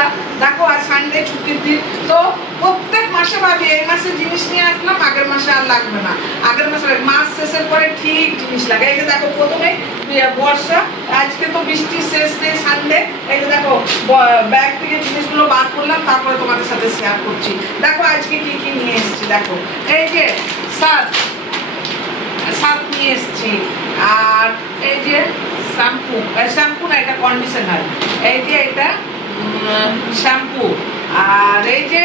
বন্ধুরা দেখো আজ সানডে ছুটির দিন, তো প্রত্যেক মাসে ভাবি এই মাসে জিনিস নিয়ে আসলাম, আগের মাসে আর লাগবে না, আগের মাসে মাস শেষের পরে ঠিক জিনিস লাগে। এই যে দেখো প্রথমে বর্ষা, আজকে তো বৃষ্টির শেষ নেই সানডে, এই যে দেখো ব্যাগ থেকে জিনিসগুলো বার করলাম, তারপরে তোমাদের সাথে শেয়ার করছি। দেখো আজকে কি কি নিয়ে এসেছি, দেখো এই যে সার্ফ নিয়ে এসেছি, আর এই যে শ্যাম্পু না এটা কন্ডিশনার, এই যে এটা শ্যাম্পু, আর এই যে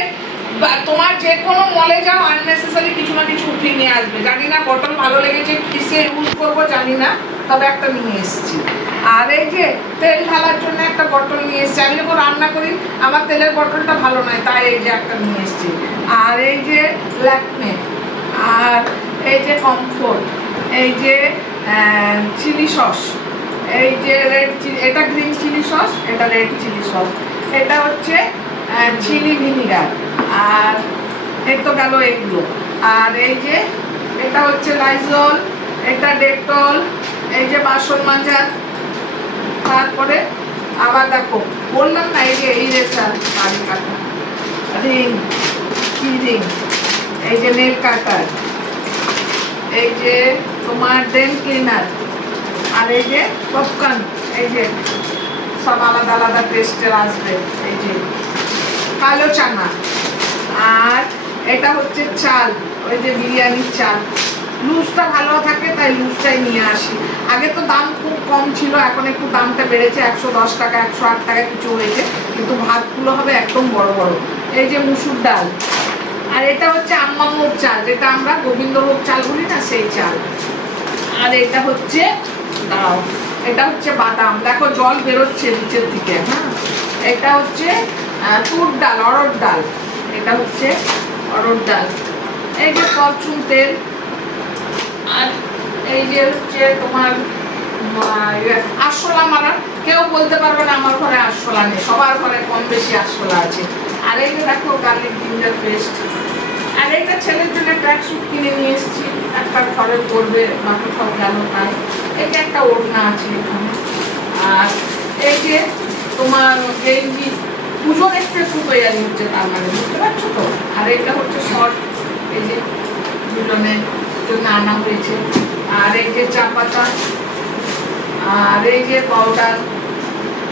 তোমার যে কোনো মলে যাও আননেসেসারি কিছু না কিছু উঠিয়ে নিয়ে আসবে। জানি না বটল ভালো লেগেছে কিসে ইউজ করবো জানি না, তবে একটা নিয়ে এসেছি। আর এই যে তেল ঢালার জন্য একটা বটল নিয়ে এসেছি, আমি যখন রান্না করি আমার তেলের বটলটা ভালো নয়, তাই এই যে একটা নিয়ে এসেছি। আর এই যে ল্যাকমে, আর এই যে কমফোর্ট, এই যে চিলি সস, এই যে রেড চিলি, এটা গ্রিন চিলি সস, এটা রেড চিলি সস, এটা হচ্ছে চিলি ভিনিগার, আর এই তো গেল এগুলো। আর এই যে এটা হচ্ছে লাইজল, এটা ডেটল, এই যে বাসন মাজা, তারপরে আবার দেখো বললাম না এই যে ইরেজার, দাড়ি কাটা, রিং, কি রিং, এই যে নেল কাটার, এই যে তোমার ডেন ক্লিনার, আর এই যে পপকর্ন, এই যে সব আলাদা আলাদা টেস্টের আসবে, এই যে কালো চানা, আর এটা হচ্ছে চাল, ওই যে বিরিয়ানির চাল, লুজটা ভালো থাকে তাই লুজটাই নিয়ে আসি। আগে তো দাম খুব কম ছিল, এখন একটু দামটা বেড়েছে, 110 টাকা 108 টাকা কিছু হয়েছে, কিন্তু ভাতগুলো হবে একদম বড় বড়। এই যে মুসুর ডাল, আর এটা হচ্ছে আম্মামুর চাল, যেটা আমরা গোবিন্দভোগ চাল বলি না, সেই চাল। আর এটা হচ্ছে দাও, এটা হচ্ছে বাদাম, দেখো জল বেরোচ্ছে নিচের দিকে। হ্যাঁ, এটা হচ্ছে তুর ডাল, অরড় ডাল, এটা হচ্ছে অরড় ডাল। এই যে ফরচুন তেল, আর এই যে হচ্ছে তোমার আরশোলা মারা, কেউ বলতে পারবে না আমার ঘরে আরশোলা নেই, সবার ঘরে কম বেশি আরশোলা আছে। আর এই যে দেখো গার্লিক জিঞ্জার পেস্ট, আর এইটা ছেলের জন্য ট্র্যাক স্যুট কিনে নিয়ে এসেছি, একটা ঘরে পরবে, বাকি সব গেল তাই। এই যে একটা ওড়না আছে এখানে, আর এই যে তোমার গেঞ্জি, পুজোর একটু তৈরি হচ্ছে, তার মানে বুঝতে পারছো তো। আর এটা হচ্ছে শর্ট, এই যে দুজনের জন্য আনা হয়েছে। আর এই যে চা পাতা, আর এই যে পাউডার,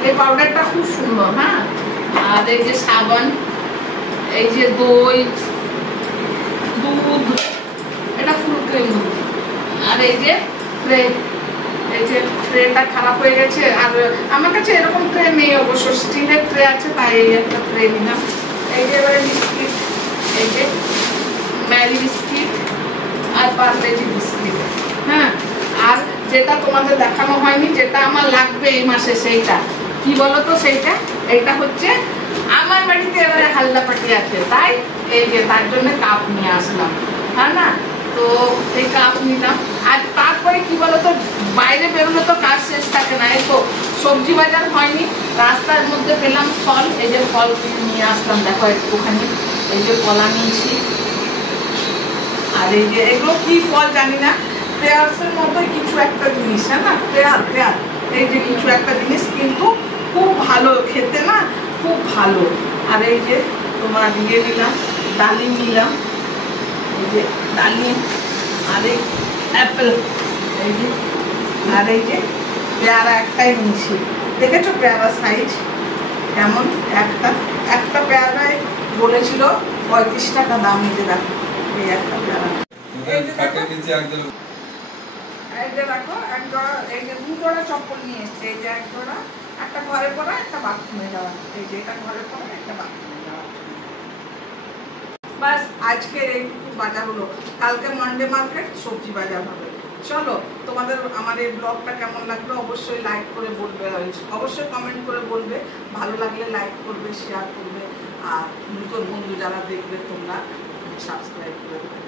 এই পাউডারটা খুব সুন্দর। হ্যাঁ, আর এই যে সাবান, এই যে দই, দুধ, এটা ফুল ক্রিম দুধ, আর এই যে ট্রে, এই যে ট্রেটা খারাপ হয়ে গেছে, আর আমার কাছে এরকম ট্রে নেই অবশ্য, স্টিলের ট্রে আছে, তাই এই একটা ট্রে নিলাম। এই যে এবারে বিস্কিট, এই যে ম্যারি বিস্কিট আর পার্লেজি বিস্কিট। হ্যাঁ, আর যেটা তোমাদের দেখানো হয়নি, যেটা আমার লাগবে এই মাসে, সেইটা কি বলতো, সেইটা এইটা হচ্ছে আমার বাড়িতে এবারে হালদা পাটি আছে, তাই এই যে তার জন্য কাপ নিয়ে আসলাম। হ্যাঁ না, তো এই কাপ নিলাম। আর তারপরে কি বলতো, বাইরে বেরোলে তো কাজ শেষ থাকে না, এই তো সবজি বাজার হয়নি, রাস্তার মধ্যে পেলাম ফল, এই যে ফল নিয়ে আসলাম, দেখো একটুখানি, এই যে কলা নিয়েছি, আর এই যে এগুলো কি ফল জানি না, পেয়ারসের মতোই কিছু একটা জিনিস। হ্যাঁ না, পেয়ার, এই যে কিছু একটা জিনিস, কিন্তু খুব ভালো খেতে, না খুব ভালো। আর এই যে তোমার দিয়ে নিলাম, ডালিম নিলাম, এই যে ডালিম, আর এই অ্যাপেল, এই যে, আর এই যে পেয়ারা একটাই নিয়েছি, দেখেছো পেয়ারা সাইজ কেমন, একটা পেয়ারায় বলেছিল 35 টাকা দাম, নিতে দেখো এই একটা পেয়ারা। এই যে দেখো এক জোড়া, এই যে 2 জোড়া চপ্পল নিয়ে এসছে, এই যে এক জোড়া, একটা ঘরে পরা, একটা বাথরুমে যাওয়া, এই যে এটা ঘরে পরা, একটা বাথরুমে যাওয়া। বাস আজকের এইটুকু বাজার হলো, কালকে মানডে মার্কেট সবজি বাজার হবে। চলো, তোমাদের আমার এই ব্লগটা কেমন লাগলো অবশ্যই লাইক করে বলবে, অবশ্যই কমেন্ট করে বলবে, ভালো লাগলে লাইক করবে, শেয়ার করবে, আর নতুন বন্ধু যারা দেখবে তোমরা সাবস্ক্রাইব করে দেবে।